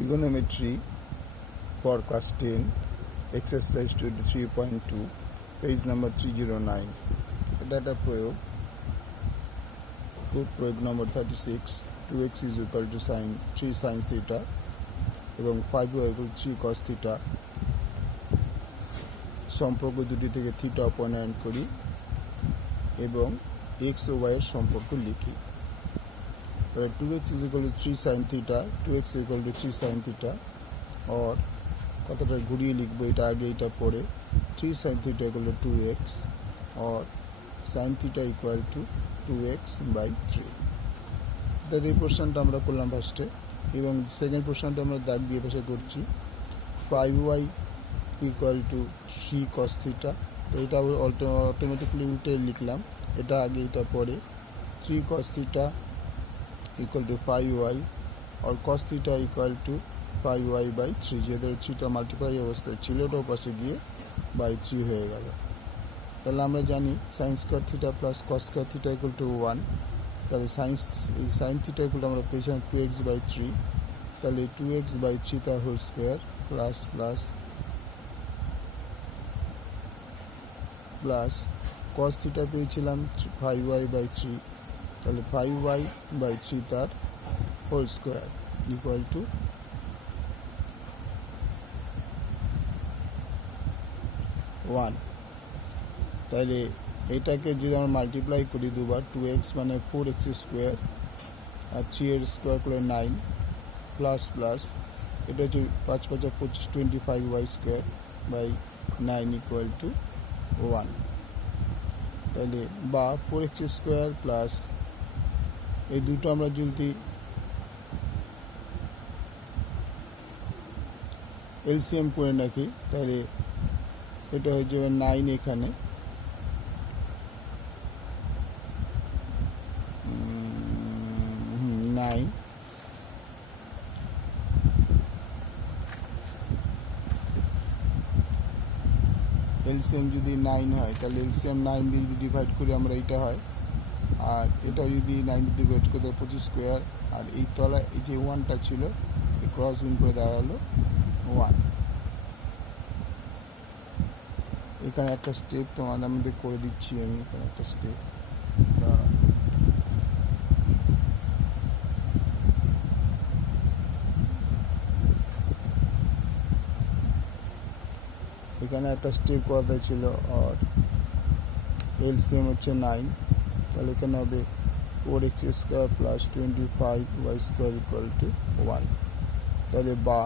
trigonometry for class 10 exercise 23.2 page number 309 এটা একটা প্রয়োগ খুব প্রয়োগ number thirty six two x is equal to sine three sine theta এবং five y equal three cos theta সম্পর্ক দুটি থেকে থিটা অপনয়ন করি এবং এক্স ও ওয়াইয়ের সম্পর্ক লিখি। তাহলে two x is equal to three sine theta two x equal to three sine theta or কথাটা ঘুরিয়ে লিখব এটা আগে, এটা পরে three sine theta equal to two x or sine theta equal to two x by three তাহলে এই পোর্শনটা আমরা করলাম ফার্স্টে এবং সেকেন্ড পোর্শনটা আমরা দাগ দিয়ে পাশে করছি। Five y equal to three cos theta তো এটা অটোমেটিকলি উল্টে লিখলাম, এটা আগে, এটা পরে। Three cos theta equal to five y R cos theta equal to five y by three যেহেতু থ্রিটা মাল্টিপ্লাই অবস্থায় ছিল ওটাও পাশে গিয়ে বাই থ্রি হয়ে গেল। তাহলে আমরা জানি sine square theta plus cos square theta equal to one তাহলে সাইন্স এই সাইন থিটা ইকুয়াল আমরা পেয়েছিলাম টু এক্স বাই থ্রি তাহলে টু এক্স বাই থ্রি তার whole square plus plus plus cos theta পেয়েছিলাম ফাইভ ওয়াই বাই থ্রি তাহলে five y by three তার whole square equal to one. তাহলে এটাকে যদি আমরা মাল্টিপ্লাই করি দুবার টু এক্স মানে ফোর এক্স স্কোয়ার আর থ্রি এর স্কোয়ার করে নাইন প্লাস প্লাস এটা হচ্ছে পাঁচ পাঁচা পঁচিশ twenty five y square by nine equal to one তাহলে বা ফোর এক্স স্কোয়ার প্লাস এই দুটো আমরা যদি এলসিএম করে রাখি। তাহলে এটা হয়ে যাবে নাইন এখানে। নাইন। এলসিএম যদি নাইন হয়, তাহলে এলসিএম নাইন দিয়ে যদি ডিভাইড করি, আমরা এইটা হয়। আর এটা যদি নাইনটি দিয়ে ডিভাইড করে দেয় পঁচিশ স্কোয়ার আর এই তলা এই যে ওয়ানটা ছিল ক্রস গুণ করে দাঁড়াল ওয়ান এখানে একটা স্টেপ তোমাদের মধ্যে করে দিচ্ছি আমি, এখানে একটা স্টেপ এখানে একটা স্টেপ করাতে ছিল, আর এলসিএম হচ্ছে নাইন তাহলে এখানে হবে four x square plus twenty five y square equal to one তাহলে বা,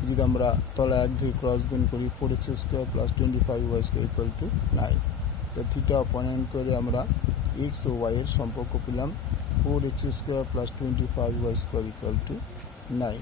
যদি আমরা তলা এক দুই ক্রস গুণ করি four x square plus twenty five y square equal to nine তো থিটা অপনয়ন করে আমরা এক্স ও ওয়াইয়ের সম্পর্ক পেলাম four x square plus twenty five y square equal to nine